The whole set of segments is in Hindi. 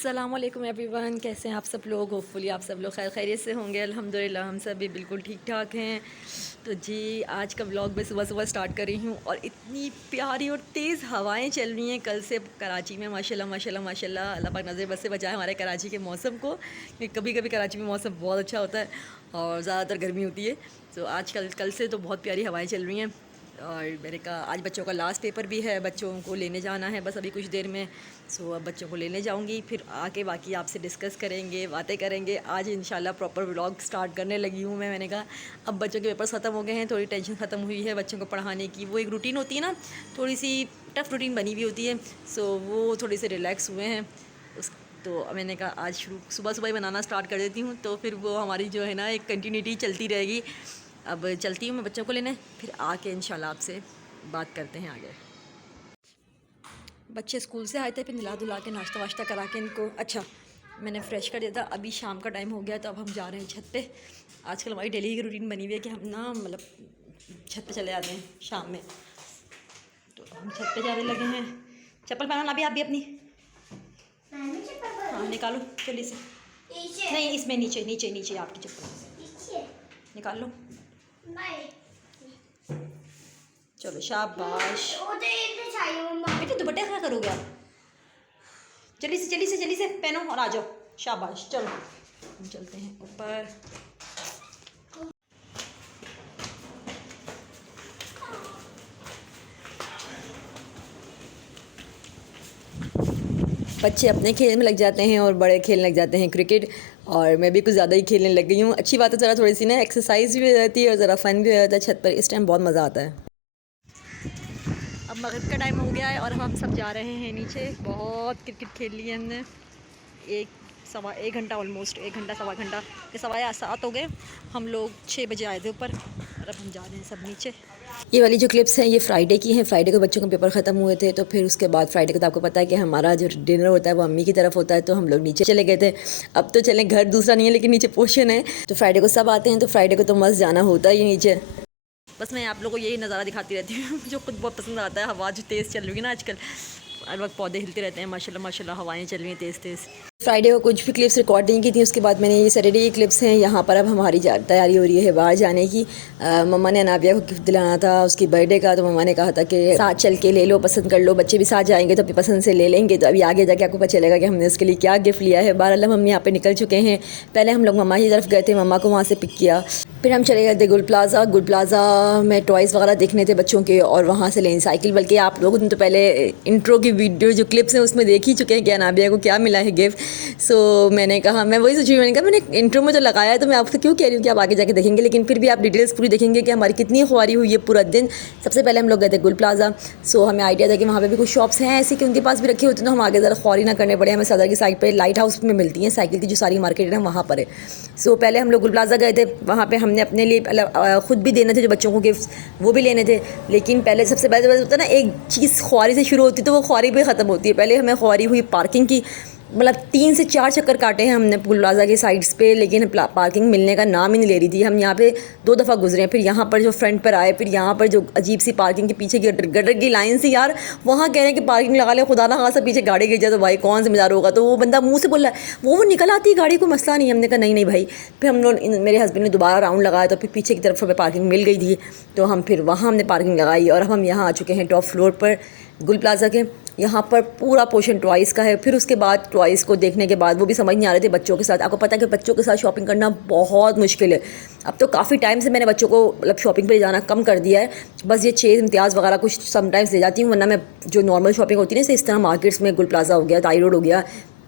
अस्सलामुअलैकुम एवरीवन, कैसे हैं आप सब लोग। होपफुली आप सब लोग खैर खैरियत से होंगे। अल्हम्दुलिल्लाह हम सब भी बिल्कुल ठीक ठाक हैं। तो जी आज का व्लॉग मैं सुबह सुबह स्टार्ट कर रही हूँ और इतनी प्यारी और तेज़ हवाएं चल रही हैं कल से कराची में। माशाल्लाह माशाल्लाह माशाल्लाह, अल्लाह पाक नज़र बस से बचाए हमारे कराची के मौसम को, कि कभी कभी कराची में मौसम बहुत अच्छा होता है और ज़्यादातर गर्मी होती है। तो आज कल से तो बहुत प्यारी हवाएँ चल रही हैं। और मेरे का आज बच्चों का लास्ट पेपर भी है, बच्चों को लेने जाना है बस अभी कुछ देर में। सो अब बच्चों को लेने जाऊंगी, फिर आके बाकी आपसे डिस्कस करेंगे, बातें करेंगे। आज इंशाल्लाह प्रॉपर व्लॉग स्टार्ट करने लगी हूँ मैंने कहा अब बच्चों के पेपर्स ख़त्म हो गए हैं, थोड़ी टेंशन ख़त्म हुई है बच्चों को पढ़ाने की। वो एक रूटीन होती है ना, थोड़ी सी टफ़ रूटीन बनी हुई होती है। सो वो थोड़ी से रिलैक्स हुए हैं उस तो मैंने कहा आज सुबह सुबह ही बनाना स्टार्ट कर देती हूँ, तो फिर वो हमारी जो है ना एक कंटिन्यूटी चलती रहेगी। अब चलती हूँ मैं बच्चों को लेने, फिर आके इंशाल्लाह आपसे बात करते हैं आगे। बच्चे स्कूल से आए थे, फिर नला धुला के नाश्ता वाश्ता करा के इनको अच्छा मैंने फ़्रेश कर दिया था। अभी शाम का टाइम हो गया तो अब हम जा रहे हैं छत पे। आजकल हमारी डेली की रूटीन बनी हुई है कि हम ना मतलब छत पे चले जाते हैं शाम में, तो हम छत पे जाने लगे हैं। चप्पल पहनो ना भी आप भी अपनी, हाँ निकालो जल्दी से। नहीं इसमें नीचे नीचे नीचे आपकी चप्पल निकाल लो। चलो शाबाश। बेटे दुपट्टे क्या करोगे आप, जल्दी से पहनो और आ जाओ। शाबाश, चलो हम चलते हैं ऊपर। बच्चे अपने खेल में लग जाते हैं और बड़े खेलने लग जाते हैं क्रिकेट, और मैं भी कुछ ज़्यादा ही खेलने लग गई हूँ। अच्छी बात है, ज़रा थोड़ी सी ना एक्सरसाइज भी हो जाती है और ज़रा फन भी हो जाता है छत पर। इस टाइम बहुत मज़ा आता है। अब मगरिब का टाइम हो गया है और हम सब जा रहे हैं नीचे। बहुत क्रिकेट खेल ली है हमने, एक घंटा ऑलमोस्ट, 1 घंटा सवा घंटा के 7:15 हो गए। हम लोग 6 बजे आए थे ऊपर और अब हम जा रहे हैं सब नीचे। ये वाली जो क्लिप्स हैं ये फ्राइडे की हैं। फ्राइडे को बच्चों के पेपर ख़त्म हुए थे, तो फिर उसके बाद फ्राइडे को तो आपको पता है कि हमारा जो डिनर होता है वो अम्मी की तरफ होता है, तो हम लोग नीचे चले गए थे। अब तो चलें, घर दूसरा नहीं है लेकिन नीचे पोर्शन है, तो फ्राइडे को सब आते हैं, तो फ्राइडे को तो मस्त जाना होता है ये नीचे। बस मैं आप लोगों को यही नज़ारा दिखाती रहती हूँ मुझे खुद बहुत पसंद आता है। हवा जो तेज़ चल रही है ना आजकल, हर वक्त पौधे हिलते रहते हैं, माशाल्लाह माशाल्लाह हवाएं चल रही हैं तेज़ तेज़। फ्राइडे को कुछ भी क्लिप्स रिकॉर्ड नहीं की थी, उसके बाद मैंने ये सैटरडे की क्लिप्स हैं। यहाँ पर अब हमारी तैयारी हो रही है बाहर जाने की। मम्मा ने अनाबिया को गिफ्ट दिलाना था उसकी बर्थडे का, तो मम्मा ने कहा था कि साथ चल के ले लो, पसंद कर लो, बच्चे भी साथ जाएंगे तो अपनी पसंद से ले लेंगे। तो अभी आगे जाके आपको पता चलेगा कि हमने उसके लिए क्या गिफ्ट लिया है। बहरहाल हम यहाँ पे निकल चुके हैं। पहले हम लोग मम्मा की तरफ गए थे, मम्मा को वहाँ से पिक किया, फिर हम चले गए थे गुल प्लाज़ा में टॉयज़ वगैरह देखने थे बच्चों के, और वहाँ से लेनी साइकिल। बल्कि आप लोगों ने तो पहले इंट्रो की वीडियो जो क्लिप्स हैं उसमें देख ही चुके हैं कि अनाबिया को क्या मिला है गिफ्ट। सो मैंने कहा, मैं वही सोची, मैंने कहा मैंने इंट्रो में तो लगाया है तो मैं आपसे क्यों कह रही हूँ कि आप आगे जाके देखेंगे, लेकिन फिर भी आप डिटेल्स पूरी देखेंगे कि हमारी कितनी ख्वारी हुई है पूरा दिन। सबसे पहले हम लोग गए थे गुल प्लाज़ा। सो हमें आइडिया था कि वहाँ पे भी कुछ शॉप्स हैं ऐसी कि उनके पास भी रखे होते हैं, तो हम आगे ज़रा ख्वारी ना करने पड़े। हमें सदर की साइड पर लाइट हाउस में मिलती हैं साइकिल की जो सारी मार्केट है वहाँ पर है। सो पहले हम लोग गुल प्लाज़ा गए थे, वहाँ पर हमने अपने लिए ख़ुद भी देने थे जो बच्चों को गिफ्ट, वो भी लेने थे। लेकिन पहले सबसे पहले होता है ना, एक चीज़ ख्वारी से शुरू होती है तो वो ख्वारी भी ख़त्म होती है। पहले हमें ख्वारी हुई पार्किंग की, मतलब 3 से 4 चक्कर काटे हैं हमने गुल प्लाज़ा की साइड्स पे, लेकिन पार्किंग मिलने का नाम ही नहीं ले रही थी। हम यहाँ पे 2 दफ़ा गुजरे, फिर यहाँ पर जो फ्रंट पर आए, फिर यहाँ पर जो अजीब सी पार्किंग के पीछे गटर की लाइन सी, यार वहाँ कह रहे हैं कि पार्किंग लगा ले, खुदा ना खासा पीछे गाड़ी गिर जाए तो भाई कौन जिम्मेदार होगा। तो वो बंदा मुँह से बोल रहा है, वो निकल आती है गाड़ी, को मसला नहीं। हमने कहा नहीं भाई। फिर हम लोग, मेरे हस्बैंड ने दोबारा राउंड लगाया तो फिर पीछे की तरफ हमें पार्किंग मिल गई थी, तो हम फिर वहाँ हमने पार्किंग लगाई और अब हम यहाँ आ चुके हैं टॉप फ्लोर पर गुल प्लाज़ा के। यहाँ पर पूरा पोर्शन टॉयज़ का है। फिर उसके बाद टॉयज़ को देखने के बाद वो भी समझ नहीं आ रहे थे बच्चों के साथ। आपको पता है कि बच्चों के साथ शॉपिंग करना बहुत मुश्किल है। अब तो काफ़ी टाइम से मैंने बच्चों को मतलब शॉपिंग पे जाना कम कर दिया है। बस ये चेज़ इम्तियाज़ वगैरह कुछ समटाइम्स ले जाती हूँ, वरना मैं जो नॉर्मल शॉपिंग होती है ना, इस तरह मार्केट्स में गुल प्लाज़ा हो गया, ताई रोड हो गया,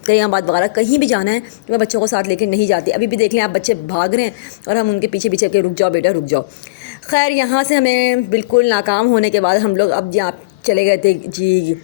कयामाबाद वगैरह कहीं भी जाना है तो मैं बच्चों को साथ लेकर नहीं जाती। अभी भी देख लें आप, बच्चे भाग रहे हैं और हम उनके पीछे पीछे के रुक जाओ बेटा रुक जाओ। खैर यहाँ से हमें बिल्कुल नाकाम होने के बाद हम लोग अब यहाँ चले गए थे जी,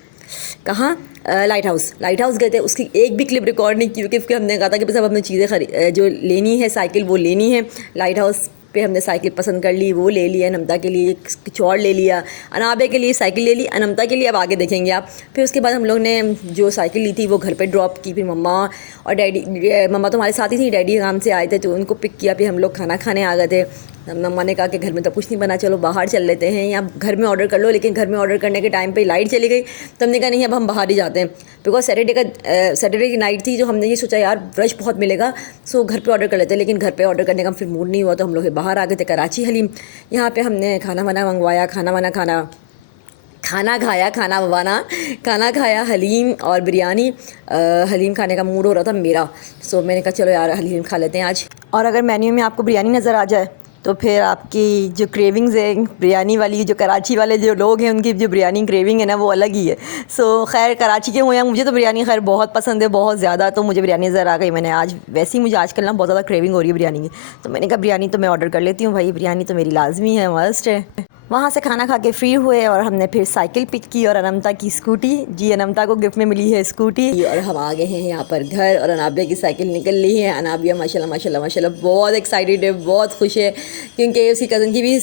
कहाँ, लाइट हाउस गए थे। उसकी एक भी क्लिप रिकॉर्ड नहीं की क्योंकि हमने कहा था कि बस अब हमें चीज़ें जो लेनी है साइकिल वो लेनी है। लाइट हाउस पे हमने साइकिल पसंद कर ली, वो ले लिया अनमता के लिए, कुछ और ले लिया, अनाबिया के लिए साइकिल ले ली, अनमता के लिए अब आगे देखेंगे आप। फिर उसके बाद हम लोग ने जो साइकिल ली थी वो घर पे ड्रॉप की। फिर मम्मा और डैडी, मम्मा तो हमारे साथ ही थी, डैडी काम से आए थे तो उनको पिक किया। फिर हम लोग खाना खाने आ गए थे। मम्मा ने कहा कि घर में तो कुछ नहीं बना, चलो बाहर चल लेते हैं या घर में ऑर्डर कर लो। लेकिन घर में ऑर्डर करने के टाइम पे लाइट चली गई तो हमने कहा नहीं, अब हम बाहर ही जाते हैं। बिकॉज सैटरडे की नाइट थी, जो हमने ये सोचा यार रश बहुत मिलेगा, सो घर पे ऑर्डर कर लेते हैं। लेकिन घर पे ऑर्डर करने का फिर मूड नहीं हुआ तो हम लोग बाहर आ गए थे कराची हलीम। यहाँ पे हमने खाना वाना मंगवाया, खाना खाया हलीम और बिरयानी। हलीम खाने का मूड हो रहा था मेरा, सो मैंने कहा चलो यार हलीम खा लेते हैं आज। और अगर मेन्यू में आपको बिरयानी नज़र आ जाए तो फिर आपकी जो क्रेविंग्स है बिरयानी वाली, जो कराची वाले जो लोग हैं उनकी जो बिरयानी क्रेविंग है ना वो अलग ही है। सो खैर कराची के हुए हैं, मुझे तो बिरयानी खैर बहुत पसंद है, बहुत ज़्यादा। तो मुझे बिरयानी नज़र आ गई। मैंने आज वैसे ही मुझे आजकल ना बहुत ज़्यादा क्रेविंग हो रही है बिरयानी की, तो मैंने कहा बिरयानी तो मैं ऑर्डर कर लेती हूँ भाई, बिरयानी तो मेरी लाजमी है, मस्ट है। वहाँ से खाना खा के फ्री हुए और हमने फिर साइकिल पिक की और अनमता की स्कूटी। जी अनमता को गिफ्ट में मिली है स्कूटी। और हम आ गए हैं यहाँ पर घर और अनाबिया की साइकिल निकल ली है। अनाबिया माशाल्लाह बहुत एक्साइटेड है, बहुत खुश है, क्योंकि उसकी कज़न की भी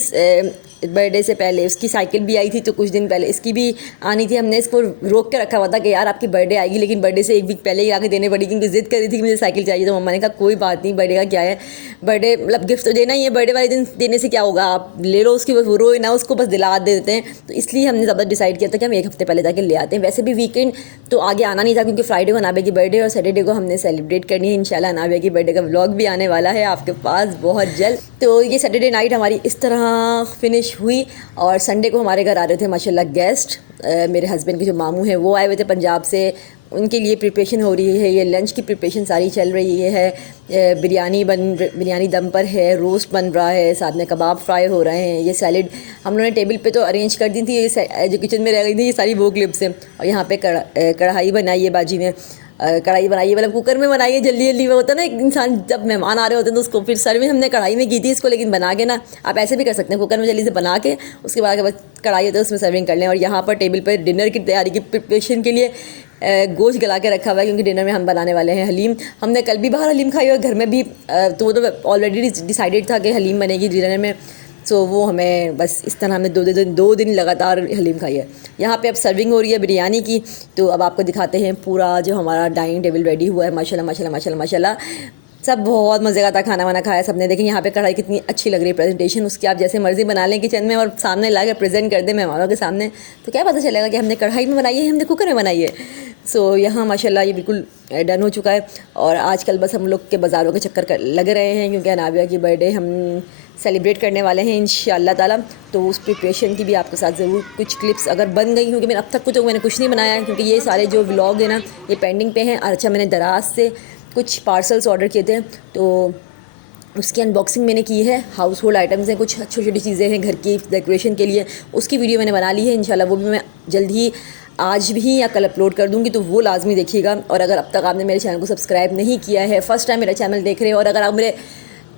बर्थडे से पहले उसकी साइकिल भी आई थी, तो कुछ दिन पहले इसकी भी आनी थी। हमने इसको रोक के रखा हुआ था कि यार आपकी बर्थडे आएगी, लेकिन बर्थडे से एक वीक पहले ही आके देने पड़ी, क्योंकि ज़िद कर रही थी कि मुझे साइकिल चाहिए। तो मम्मा ने कहा कोई बात नहीं, बर्थडे का क्या है, बर्थडे मतलब गिफ्ट तो देना ही है, बर्थडे वाले दिन देने से क्या होगा, आप ले लो उसकी, बस वो रोए ना, उसको बस दिला दे देते हैं। तो इसलिए हमने ज़्यादा डिसाइड किया था कि हम एक हफ्ते पहले जाके ले आते हैं। वैसे भी वीकेंड तो आगे आना नहीं था, क्योंकि फ्राइडे को अनाबिया की बर्थडे और सैटरडे को हमने सेलिब्रेट करनी है इंशाल्लाह। अनाबिया की बर्थडे का व्लॉग भी आने वाला है आपके पास बहुत जल्द। तो ये सैटरडे नाइट हमारी इस तरह फिनिश हुई। और संडे को हमारे घर आ रहे थे माशाल्लाह गेस्ट। मेरे हस्बैंड के जो मामू हैं वो आए हुए थे पंजाब से, उनके लिए प्रिपरेशन हो रही है, ये लंच की प्रिपरेशन सारी चल रही है। बिरयानी दम पर है, रोस्ट बन रहा है, साथ में कबाब फ्राई हो रहे हैं। ये सैलेड हम लोगों ने टेबल पे तो अरेंज कर दी थी, ये जो किचन में रह गई थी ये सारी वो क्लिप्स हैं। और यहाँ पे कढ़ाई बनाई है बाजी ने, कढ़ाई बनाई है, मतलब कुकर में बनाई है, जल्दी जल्दी में होता है ना, एक इंसान जब मेहमान आ रहे होते हैं तो उसको फिर सर्विस हमने कढ़ाई में की थी इसको। लेकिन बना के ना आप ऐसे भी कर सकते हैं, कुकर में जल्दी से बना के उसके बाद बस कढ़ाई होता है उसमें सर्विंग कर लें। और यहाँ पर टेबल पर डिनर की तैयारी की प्रिपरेशन के लिए गोश्त गला के रखा हुआ है, क्योंकि डिनर में हम बनाने वाले हैं हलीम। हमने कल भी बाहर हलीम खाई और घर में भी, तो वो तो ऑलरेडी डिसाइडेड था कि हलीम बनेगी डिनर में। सो वो हमें बस इस तरह हमने 2 दिन लगातार हलीम खाई है। यहाँ पे अब सर्विंग हो रही है बिरयानी की, तो अब आपको दिखाते हैं पूरा जो हमारा डाइनिंग टेबल रेडी हुआ है। माशाल्लाह सब बहुत मज़े का था, खाना वाना खाया सबने। देखें यहाँ पे कढ़ाई कितनी अच्छी लग रही है, प्रेजेंटेशन उसकी आप जैसे मर्ज़ी बना लें किचन में और सामने ला के प्रेजेंट कर दें मेहमानों के सामने, तो क्या पता चलेगा कि हमने कढ़ाई में बनाई है, हमने कुकर में बनाई है। सो यहाँ माशाल्लाह ये बिल्कुल डन हो चुका है। और आजकल बस हम लोग के बाज़ारों के चक्कर लग रहे हैं, क्योंकि अनाबिया की बर्थडे हम सेलिब्रेट करने वाले हैं इंशाअल्लाह ताला। तो उस प्रिपरेशन की भी आपके साथ ज़रूर कुछ क्लिप्स अगर बन गई, क्योंकि मैंने अब तक मैंने कुछ नहीं बनाया है, क्योंकि ये सारे जो व्लॉग है ना ये पेंडिंग पे हैं। अच्छा मैंने दराज से कुछ पार्सल्स ऑर्डर किए थे, तो उसकी अनबॉक्सिंग मैंने की है। हाउस होल्ड आइटम्स हैं, कुछ छोटी छोटी चीज़ें हैं घर की डेकोरेशन के लिए, उसकी वीडियो मैंने बना ली है। इंशाल्लाह वो भी मैं जल्द ही आज भी या कल अपलोड कर दूँगी, तो वो लाजमी देखिएगा। और अगर अब तक आपने मेरे चैनल को सब्सक्राइब नहीं किया है, फर्स्ट टाइम मेरा चैनल देख रहे हो, और अगर आप मेरे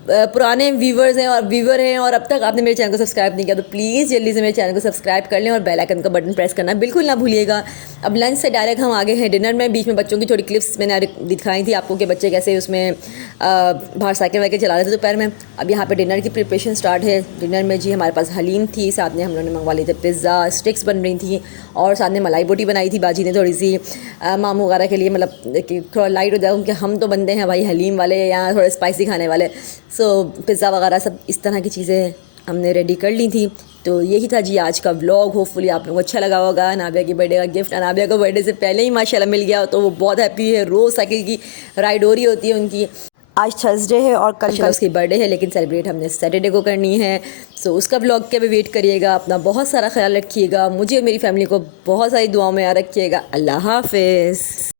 पुराने व्यूवर हैं और अब तक आपने मेरे चैनल को सब्सक्राइब नहीं किया, तो प्लीज़ जल्दी से मेरे चैनल को सब्सक्राइब कर लें और बेल आइकन का बटन प्रेस करना बिल्कुल ना भूलिएगा। अब लंच से डायरेक्ट हम आगे हैं डिनर में। बीच में बच्चों की थोड़ी क्लिप्स मैंने दिखाई थी आपको कि बच्चे कैसे उसमें बाहर साइकिल वाइकिल चला रहे थे दोपहर में। अब यहाँ पे डिनर की प्रिपरेशन स्टार्ट है। डिनर में जी हमारे पास हलीम थी, साथ में हम लोगों ने मंगवा लिए थे पिज़्ज़ा, स्टिक्स बन रही थी, और साथ में मलाई बोटी बनाई थी बाजी ने थोड़ी सी मामू वगैरह के लिए, मतलब कि थोड़ा लाइट हो जाए, क्योंकि हम तो बनते हैं भाई हलीम वाले या थोड़े स्पाइसी खाने वाले। सो पिज़्ज़ा वगैरह सब इस तरह की चीज़ें हमने रेडी कर ली थी। तो यही था जी आज का व्लॉग। होपफुली आप लोगों को अच्छा लगा होगा। अनाबिया की बर्थडे का गिफ्ट अनाबिया को बर्थडे से पहले ही माशाल्लाह मिल गया, तो वो बहुत हैप्पी है। रोज़ साइकिल की राइड हो रही होती है उनकी। आज थर्सडे है और कल उसकी बर्थडे है, लेकिन सेलिब्रेट हमने सैटरडे को करनी है। सो उसका व्लॉग के भी वेट करिएगा। अपना बहुत सारा ख्याल रखिएगा, मुझे और मेरी फैमिली को बहुत सारी दुआओं में याद रखिएगा। अल्लाह हाफ़िज़।